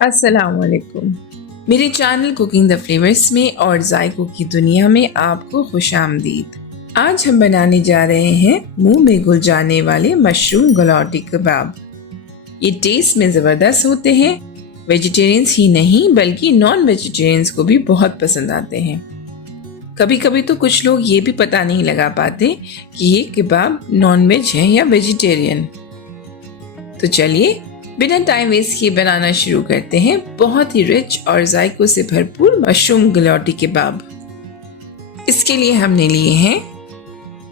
अस्सलामुअलैकुम। मेरे channel cooking the flavours में और जायकों की दुनिया में आपको खुशामदीद। आज हम बनाने जा रहे हैं मुंह में घुल जाने वाले मशरूम गलौटी कबाब। ये टेस्ट में ज़बरदस्त होते हैं। वेजिटेरियंस ही नहीं बल्कि नॉन वेजिटेरियंस को भी बहुत पसंद आते हैं। कभी कभी तो कुछ लोग ये भी पता नहीं लगा पाते कि ये कबाब नॉन वेज है या वेजिटेरियन। तो चलिए बिना टाइम वेस्ट किए बनाना शुरू करते हैं बहुत ही रिच और जायकों से भरपूर मशरूम गलौटी कबाब। इसके लिए हमने लिए हैं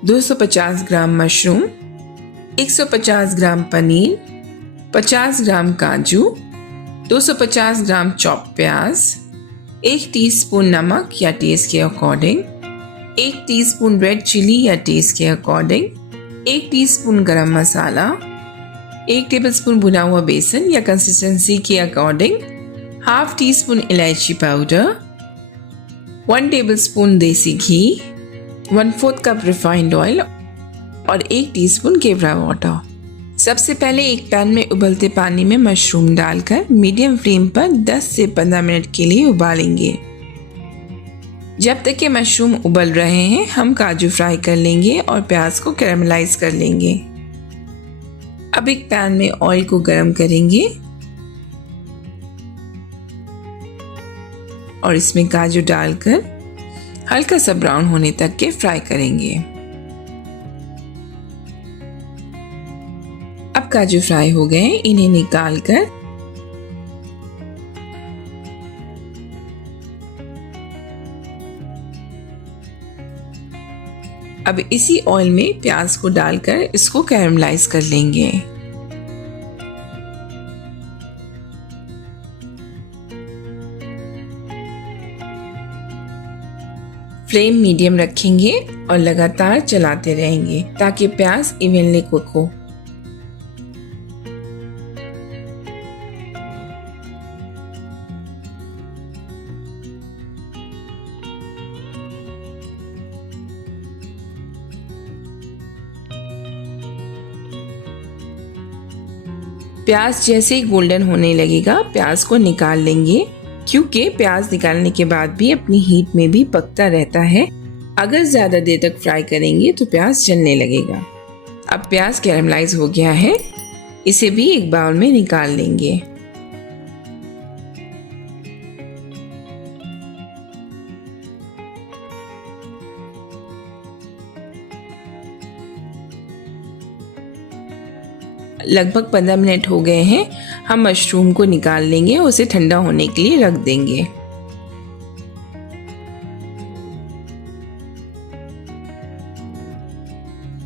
250 ग्राम मशरूम, 150 ग्राम पनीर, 50 ग्राम काजू, 250 ग्राम चॉप प्याज, 1 टीस्पून नमक या टेस्ट के अकॉर्डिंग, 1 टीस्पून रेड चिली या टेस्ट के अकॉर्डिंग, 1 टीस्पून गरम मसाला, 1 टेबलस्पून भुना हुआ बेसन या कंसिस्टेंसी के अकॉर्डिंग, हाफ टी स्पून इलायची पाउडर, 1 टेबलस्पून देसी घी, 1/4 कप रिफाइंड ऑयल और 1 टीस्पून केवड़ा वाटर। सबसे पहले एक पैन में उबलते पानी में मशरूम डालकर मीडियम फ्लेम पर 10 से 15 मिनट के लिए उबालेंगे। जब तक के मशरूम उबल रहे हैं हम काजू फ्राई कर लेंगे और प्याज को कैरामलाइज कर लेंगे। अब एक पैन में ऑयल को गरम करेंगे और इसमें काजू डालकर हल्का सा ब्राउन होने तक के फ्राई करेंगे। अब काजू फ्राई हो गए, इन्हें निकालकर अब इसी ऑयल में प्याज को डालकर इसको कैरमलाइज कर लेंगे। फ्लेम मीडियम रखेंगे और लगातार चलाते रहेंगे ताकि प्याज इवनली कुक हो। प्याज जैसे ही गोल्डन होने लगेगा प्याज को निकाल लेंगे, क्योंकि प्याज निकालने के बाद भी अपनी हीट में भी पकता रहता है। अगर ज़्यादा देर तक फ्राई करेंगे तो प्याज जलने लगेगा। अब प्याज कैरमलाइज हो गया है, इसे भी एक बाउल में निकाल लेंगे। लगभग 15 मिनट हो गए हैं। हम मशरूम को निकाल लेंगे, उसे ठंडा होने के लिए रख देंगे।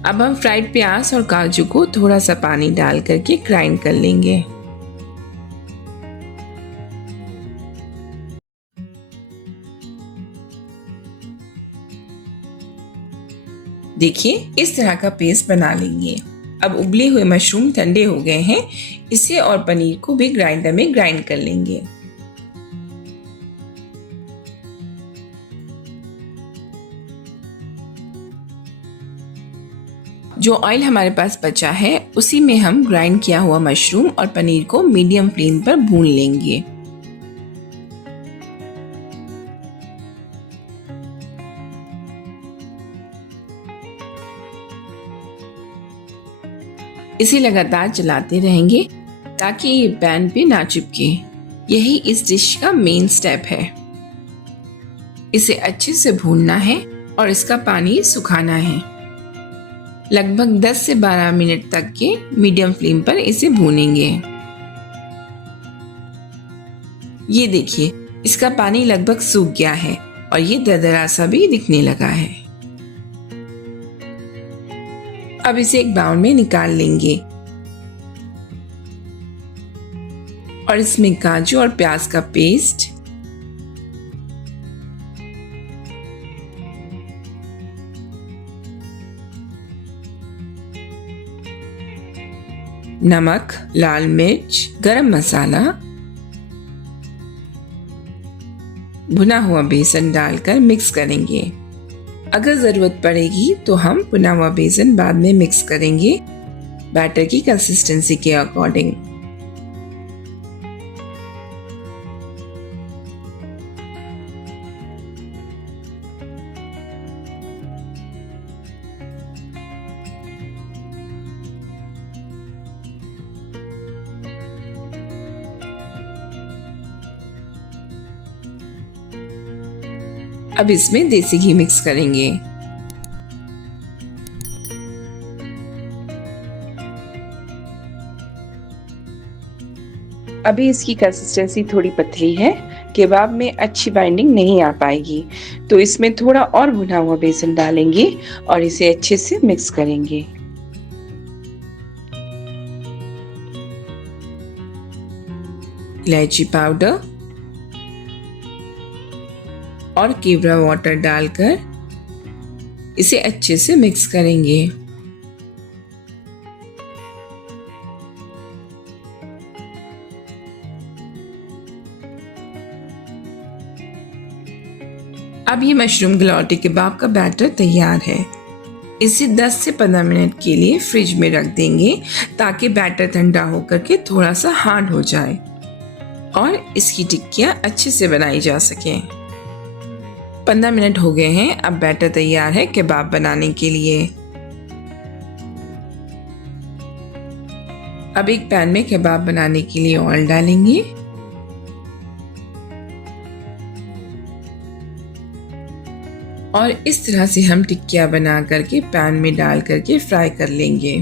अब हम फ्राइड प्याज और काजू को थोड़ा सा पानी डाल करके ग्राइंड कर लेंगे। देखिए इस तरह का पेस्ट बना लेंगे। अब उबले हुए मशरूम ठंडे हो गए हैं, इसे और पनीर को भी ग्राइंडर में ग्राइंड कर लेंगे। जो ऑयल हमारे पास बचा है उसी में हम ग्राइंड किया हुआ मशरूम और पनीर को मीडियम फ्लेम पर भून लेंगे। इसे लगातार चलाते रहेंगे ताकि ये पैन पे ना चिपके। यही इस डिश का मेन स्टेप है। इसे अच्छे से भूनना है और इसका पानी सुखाना है। लगभग 10 से 12 मिनट तक के मीडियम फ्लेम पर इसे भूनेंगे। ये देखिए इसका पानी लगभग सूख गया है और ये दरदरा सा भी दिखने लगा है। अब इसे एक बाउल में निकाल लेंगे और इसमें काजू और प्याज का पेस्ट, नमक, लाल मिर्च, गरम मसाला, भुना हुआ बेसन डालकर मिक्स करेंगे। अगर ज़रूरत पड़ेगी तो हम भुना हुआ बेसन बाद में मिक्स करेंगे बैटर की कंसिस्टेंसी के अकॉर्डिंग। अब इसमें देसी घी मिक्स करेंगे। अभी इसकी कंसिस्टेंसी थोड़ी पतली है, कबाब में अच्छी बाइंडिंग नहीं आ पाएगी, तो इसमें थोड़ा और भुना हुआ बेसन डालेंगे और इसे अच्छे से मिक्स करेंगे। इलायची पाउडर और केवड़ा वाटर डालकर इसे अच्छे से मिक्स करेंगे। अब ये मशरूम गलौटी कबाब का बैटर तैयार है। इसे 10 से 15 मिनट के लिए फ्रिज में रख देंगे ताकि बैटर ठंडा होकर के थोड़ा सा हार्ड हो जाए और इसकी टिक्कियां अच्छे से बनाई जा सकें। 15 मिनट हो गए हैं। अब बैटर तैयार है कबाब बनाने के लिए। अब एक पैन में कबाब बनाने के लिए ऑयल डालेंगे और इस तरह से हम टिक्कियां बना करके पैन में डाल करके फ्राई कर लेंगे।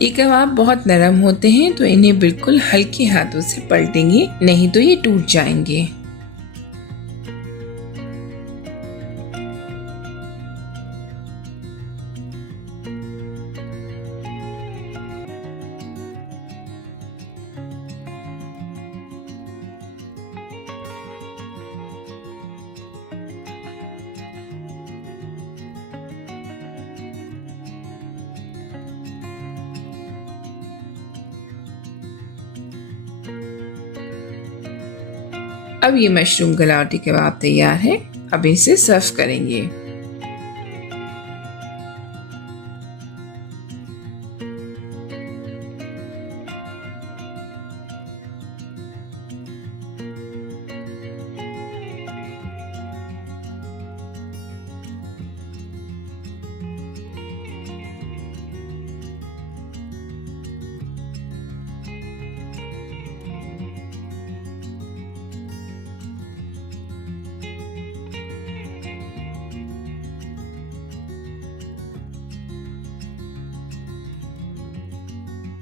ये कबाब बहुत नरम होते हैं तो इन्हें बिल्कुल हल्के हाथों से पलटेंगे, नहीं तो ये टूट जाएंगे। अब ये मशरूम गलौटी कबाब तैयार है। अब इसे सर्व करेंगे।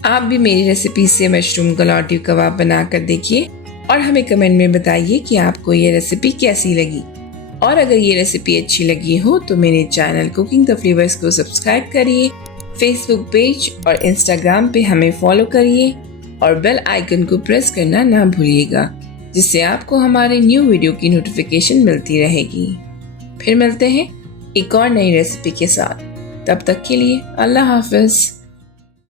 आप भी मेरी रेसिपी से मशरूम गलौटी कबाब बनाकर देखिए और हमें कमेंट में बताइए कि आपको ये रेसिपी कैसी लगी। और अगर ये रेसिपी अच्छी लगी हो तो मेरे चैनल कुकिंग द फ्लेवर्स को सब्सक्राइब करिए, फेसबुक पेज और इंस्टाग्राम पे हमें फॉलो करिए और बेल आइकन को प्रेस करना ना भूलिएगा, जिससे आपको हमारे न्यू वीडियो की नोटिफिकेशन मिलती रहेगी। फिर मिलते हैं एक और नई रेसिपी के साथ। तब तक के लिए अल्लाह हाफिज।